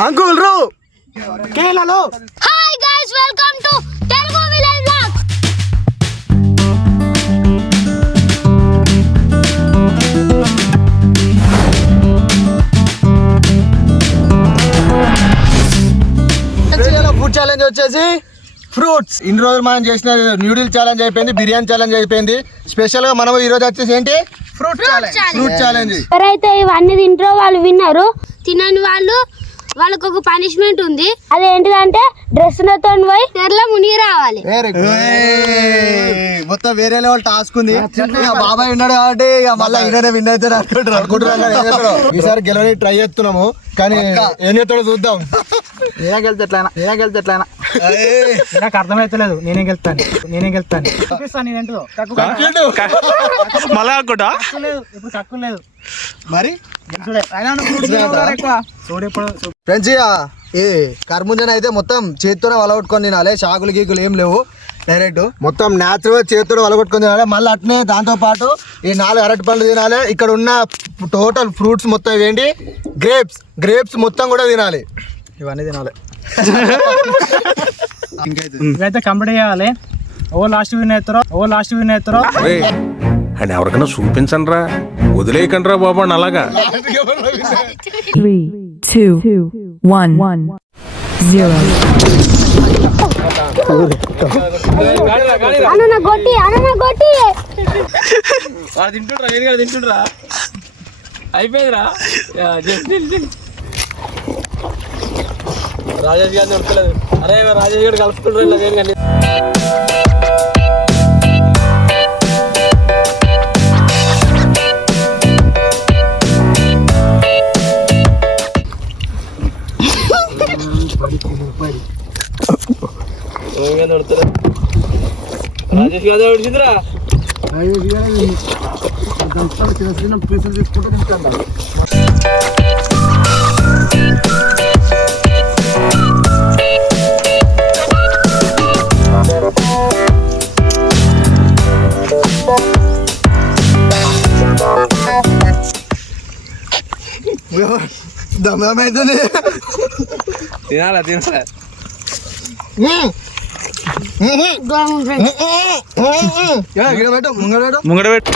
Uncle రో కేరళలో. Hi guys, welcome to Telugu village vlog. Food challenge వచ్చేసి ఫ్రూట్స్. ఇన్ని రోజులు మనం చేసిన న్యూడిల్ ఛాలెంజ్ అయిపోయింది, బిర్యానీ ఛాలెంజ్ అయిపోయింది. స్పెషల్ గా మనం ఈ రోజు వచ్చేసి ఏంటి ఫ్రూట్ ఛాలెంజ్. ఎవరైతే ఇవన్నీ తింటారో వాళ్ళు విన్నారు, తినని వాళ్ళకు ఒక పనిష్మెంట్ ఉంది. అదేంటిదంటే డ్రెస్ నతో పోయి తెరలో మునిగి రావాలి. మొత్తం వేరే లెవెల్ టాస్క్ ఉంది. బాబాయ్ ఉన్నాడు కాబట్టి మళ్ళీ ఈయననే విన్ అవుతారు అనుకుంటున్నాను. ఈసారి గెలవని ట్రై చేస్తున్నాము, కానీ ఏం చేస్తాడో చూద్దాం. నేనే గెలితే ఎట్లయినా నాకు అర్థమైతలేదు. నేనే గెలుతాను చూపిస్తాను. నేనేంటో మళ్ళా అనుకుంటా ఇప్పుడు తక్కువ లేదు మరి చూడు. ఫ్రెండ్స్, ఈ కర్ముంజన అయితే మొత్తం చేతితోనే వలగొట్టుకొని తినాలి. షాకులు గీకులు ఏం లేవు, డైరెక్ట్ మొత్తం న్యాచురల్ చేతితో వలగొట్టుకొని తినాలి. మళ్ళీ అట్నే దాంతో పాటు ఈ 4 అరటి పండ్లు తినాలి. ఇక్కడ ఉన్న టోటల్ ఫ్రూట్స్ మొత్తం ఏంటి గ్రేప్స్ మొత్తం కూడా తినాలి. ఇవన్నీ తినాలి. ఇవైతే కంప్లీట్ చేయాలి. ఓ లాస్ట్ విన్ అవుతారో అని ఎవరికైనా చూపించండి రా, వదిలేయకండి రా బాబా అలాగా. 3, 2, 1, 0. అన్న గొట్టి తింటుండ్రా అయిపోయిందిరా. రాజేష్ గారిని ఉడకలేదు. అరే రాజేష్ గారు కలుపుకుంటారు. రాజేష్ గారు ఉడిచిందిరా. చిన్న పీసులు తీసుకుంటూ తింటాను. దమ్మైతుంది. తినాలా ముంగడ పెట్టు.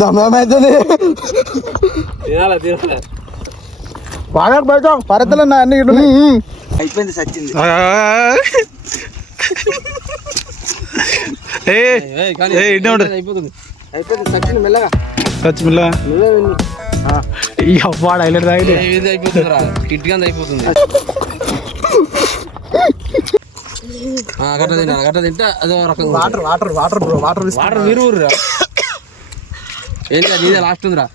దమ్మైతుంది. తినాలా బాగా బయట పరతలు అన్ని అయిపోయింది. సచ్చింది. అయిపోతుంది. సచ్చింది మెల్లగా. వాడు హైలైట్ తాగితే అయిపోతుందిరా. కిట్గా అయిపోతుంది. గట్ట తింటే అదే రకం. వాటర్ మీరు ఊరురా. ఏంటి నీదే లాస్ట్ ఉందిరా.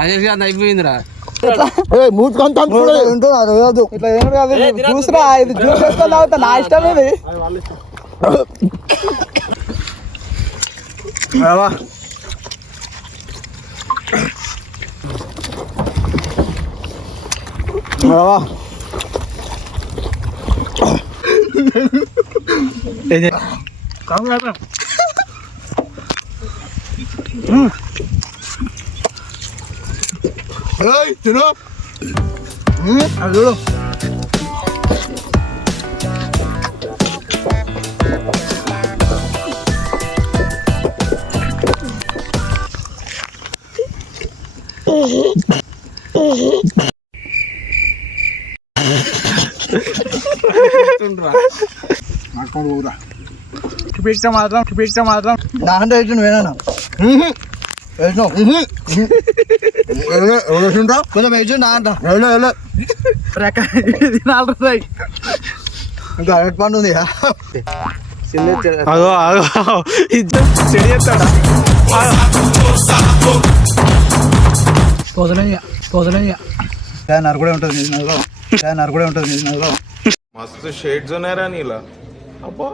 రాజేష్ గారి అయిపోయిందిరా. చూసిరా, ఇది జ్యూస్ వేసుకొని తాగుతా. నా ఇష్టం ఇది. తిను చూడు. చూపిస్తే మాత్రం దాంట్లో వేసిన వేనా కొంచెం వేసు నా అంట. ఇంకా అరటి పండు ఉంది. నరకుడే ఉంటుంది నదిలో. మస్తు షేడ్స్ ఉన్నారా నీలా. అబ్బా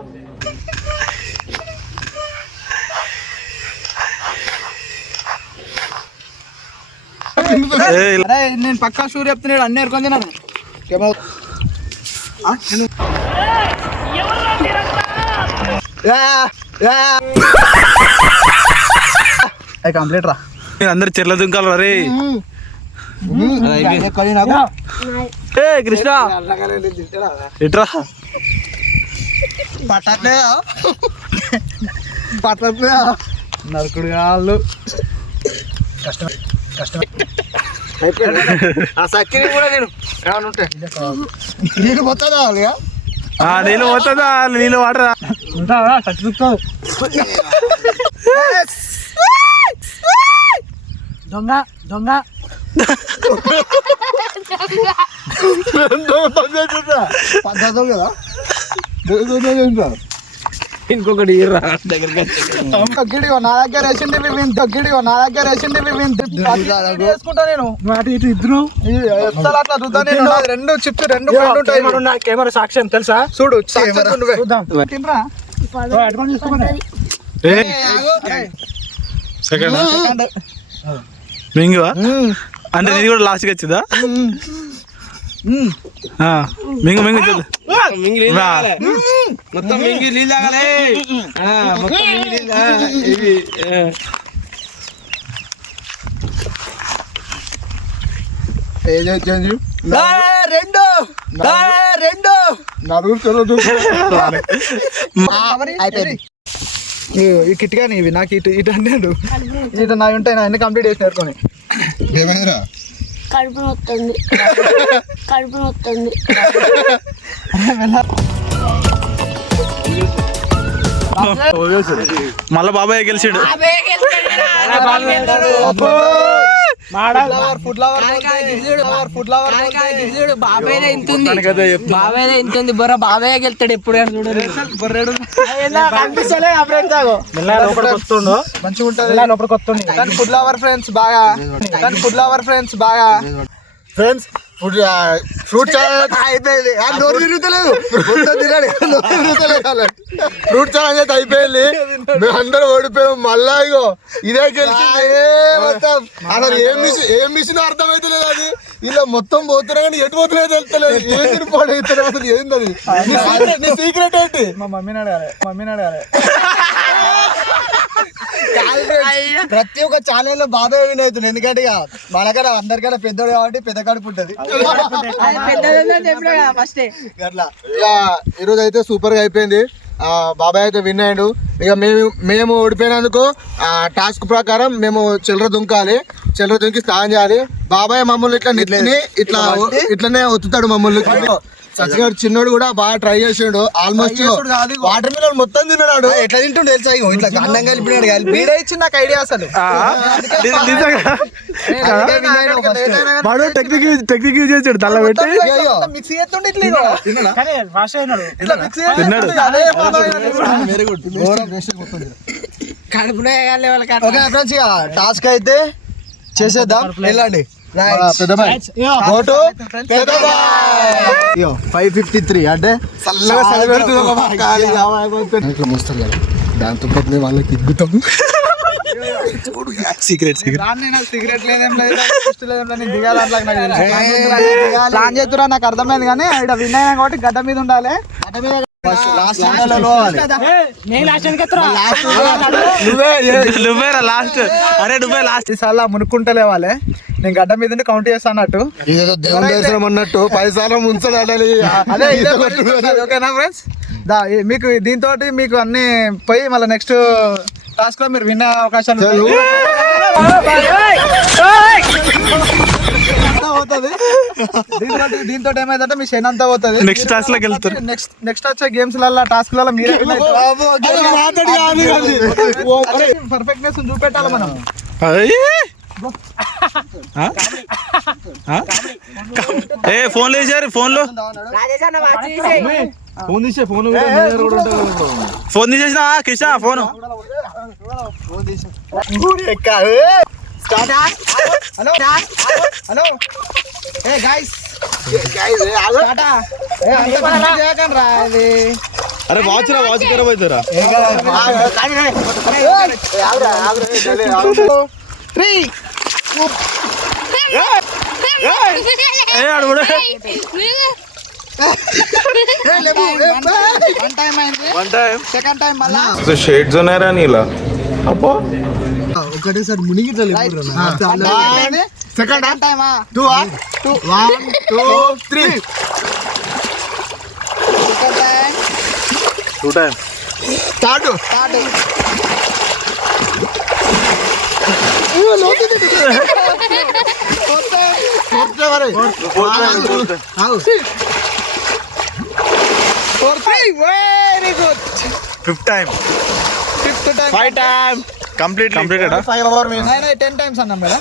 అరే నేను పక్కా షూర్ చెప్తున్నాడు అన్ని ఎరుకొని తిన్నాను కంప్లీట్ రా అందరు చెర్ల దుంకాలు రే కృష్ణ ఇట్రా పట్టట్లే నరకుడు కాళ్ళు కష్టం ఆ సక్కిని కూడా నేను ఏమన్నా ఉంటే నీకు మొత్తం కావాలిగా నీళ్ళు పోతుందా నీళ్ళు వాడరా ఉంటావా కట్టుకుంటావు దొంగ దొంగ పద్ధతి కదా ఇంకొకటి దగ్గర తగ్గిడిగో నా దగ్గర వేసిండి తగ్గిడిగో నా దగ్గర వేసిండి వేసుకుంటా నేను వాటి ఇటు ఇద్దరు అట్లా చూద్దా నేను రెండు చిప్స్ రెండు కెమెరా సాక్ష్యం తెలుసా చూడు తినరా సెకండ్ మింగువా అంటే ఇది కూడా లాస్ట్కి వచ్చిందా మింగు మింగు మొత్తం మింగి నీళ్ళు తాగాలి మొత్తం మింగి ఇవి రెండు రెండు నలుగురు అయిపోయింది ఈ కిట్ కానీ ఇవి నాకు ఇటు ఇటు అన్నాడు ఇటు నా ఉంటాయి నా అన్ని కంప్లీట్ చేసి నేర్కొని ఏమైందిరా కడుపు నొత్తుంది కడుపు నొత్తుంది మళ్ళా బాబాయ్ గెలిచాడు బాబాయ్ ఇంత బొర్ర బాబాయ్ గెలుతాడు ఎప్పుడు చూడరు మంచిగా ఉంటుంది కానీ ఫుడ్ లవర్ ఫ్రెండ్స్ బాగా ఫ్రెండ్స్ ఫ్రూట్ చాలెంజ్ అయిపోయింది నోరు తిరుగుతలేదు ఫ్రూట్ ఛాలెంజ్ అయితే అయిపోయింది మేము అందరూ ఓడిపోయాం మళ్ళా ఇగో ఇదే గెలిచింది అసలు ఏం మిషన్ అర్థమైతలేదు అది ఇలా మొత్తం పోతున్నా కానీ ఎటు పోతున్నాయో తెలుస్తలేదు ఏం తిరిగిపోవడం అసలు ఏంది అది నీ సీక్రెట్ ఏంటి మా మమ్మీని అడగాలి ప్రతి ఒక్క ఛానల్ లో బాగా విన్ అవుతుంది ఎందుకంటే ఇక మనకడ అందరికన్నా పెద్దోడు కాబట్టి పెద్ద కడుపు ఉంటుంది అట్లా ఇక ఈరోజు అయితే సూపర్ గా అయిపోయింది బాబాయ్ అయితే విన్ అయ్యాడు ఇక మేము ఓడిపోయినందుకు టాస్క్ ప్రకారం మేము చిల్లర దుంకాలి చిల్లర దుంకి స్నానం చేయాలి బాబాయ్ మమ్మల్ని ఇట్లా నెత్తిని ఇట్లనే ఒత్తుతాడు మమ్మల్ని సచిగాడు చిన్నోడు కూడా బాగా ట్రై చేసాడు ఆల్మోస్ట్ వాటర్ మిలన్ మొత్తం తిన్నాడు ఎట్లా తింటుండే తెలుసా ఇట్లా అన్నం కలిపినాడు వీడే ఇచ్చి నాకు ఐడియా అసలు టెక్నిక్ యూజ్ చేసాడు తల్ల పెట్టి మిక్సీ చేస్తుండే వెరీ గుడ్ టాస్క్ అయితే చేసేద్దాం వెళ్ళండి 553 అంటే ఇట్లా మోస్తారు కదా దాంతో పాటు మేము వాళ్ళకి ఇగ్గుతాం సీక్రెట్ ప్లాన్ చేస్తున్నా నాకు అర్థమైంది కానీ ఇక్కడ విన్ అయినా కాబట్టి గడ్డ మీద ఉండాలి సార్లు మునుక్కుంటా లేవాలి నేను గడ్డ మీద కౌంట్ చేస్తా అన్నట్టు ఏదో దేవుని దర్శనం అన్నట్టు 10 సార్లు ముంచాలి అదే ఓకేనా ఫ్రెండ్స్ మీకు దీంతో మీకు అన్ని పోయి మళ్ళీ నెక్స్ట్ టాస్క్ లో మీరు వినే అవకాశాలు పోతుంది దీంతో ఏమైందంటే మీ శని అంతా పోతుంది నెక్స్ట్ టాస్క్ లోకి వెళ్తారు నెక్స్ట్ వచ్చే గేమ్స్ లలో టాస్క్ లలో మీరు పర్ఫెక్ట్నెస్ చూపెట్టాలి మనం ఫోన్ లేచారు ఫోన్లో ఫోన్ తీసేసిన కృష్ణ ఫోన్ హలో హలో ఏ గైస్ అరే వాచ్ రా వాచ్ ఖరాబ్ అవుతారా 3 ఏ ఆడు కూడా వన్ టైం సెకండ్ టైం మళ్ళా షేడ్స్ ఉన్నారా నీలా అబ్బో ఒకటేసారి మునిగి సెకండ్ టైమా 2 1 2 3 two time start very good fifth time fifth time 5 time completed 5 hour means 10 times అన్నాం కదా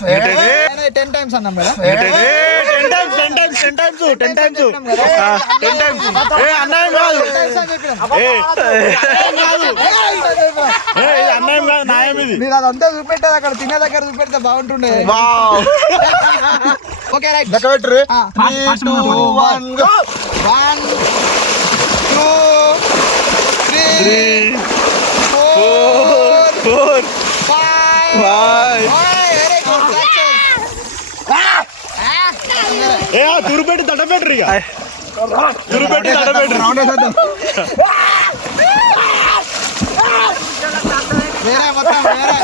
10 టైమ్స్ అన్నాం కదా 10 టైమ్స్ ఏ అన్యాయం కాదు ఏ అన్యాయం కాదు న్యాయం ఇది మీరు అదంతా చూపెట్టేది అక్కడ తినే దగ్గర చూపెడితే బాగుంటుండే ఓకే రైట్ లెక్క పెట్టరు 3 2 1 గో 1 2 3 4 5 వెరీ గుడ్ ఏ తురుపెట్టి తడపెట్టరు ఇక తురుపెట్టి తడపెట్టరు వేరే మొత్తం వేరే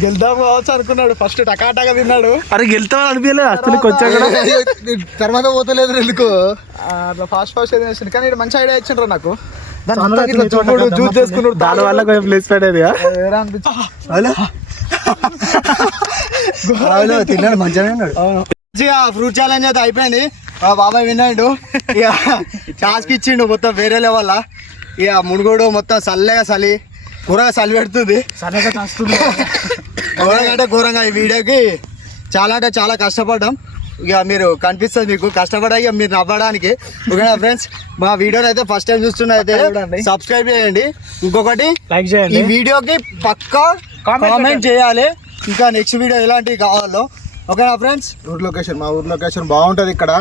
గెలుద్దాం కావచ్చు అనుకున్నాడు ఫస్ట్ టకాటగా తిన్నాడు అరే గెలుతామని అనిపించలేదు అసలు కొంచెం తర్వాత పోతలేదు ఎందుకు అట్లా ఫాస్ట్ ఏదైనా కానీ మంచి ఐడియా ఇచ్చిండ్రు నాకు జ్యూస్ చేసుకున్నాడు దాని వల్ల కొంచెం ప్లేస్ పెట్టేది వేరే అనిపించింది తిన్నాడు మంచిగానే ఉన్నాడు మంచిగా ఫ్రూట్ ఛాలెంజ్ అయితే అయిపోయింది మా బాబాయ్ విన్నాడు ఇక టాస్క్ ఇచ్చిండు మొత్తం వేరే లెవెల్ ఇక మునుగోడు మొత్తం చల్లగా చలి కూరగా చలి పెడుతుంది ఘోరంగా అంటే ఘోరంగా ఈ వీడియోకి చాలా అంటే చాలా కష్టపడ్డాం ఇక మీరు కనిపిస్తుంది మీకు కష్టపడాక మీరు నవ్వడానికి ఓకేనా ఫ్రెండ్స్ మా వీడియోని అయితే ఫస్ట్ టైం చూస్తున్నైతే సబ్స్క్రైబ్ చేయండి ఇంకొకటి లైక్ చేయండి ఈ వీడియోకి పక్కా కామెంట్ చేయాలి ఇంకా నెక్స్ట్ వీడియో ఎలాంటివి కావాలో ఓకేనా ఫ్రెండ్స్ మా ఊరు లొకేషన్ బాగుంటుంది ఇక్కడ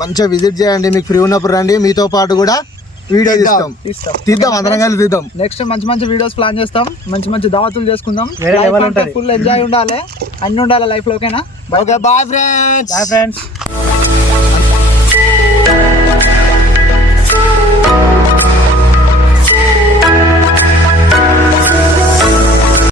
మంచిగా విజిట్ చేయండి మీకు ఫ్రీ ఉన్నప్పుడు రండి మీతో పాటు కూడా వీడియో తీద్దాం అందరం కలిసి తీద్దాం నెక్స్ట్ మంచి వీడియోస్ ప్లాన్ చేస్తాం మంచి దావతులు చేసుకుందాం ఫుల్ ఎంజాయ్ ఉండాలి అన్ని ఉండాలి లైఫ్ లో ఓకేనా ఓకే బాయ్ ఫ్రెండ్స్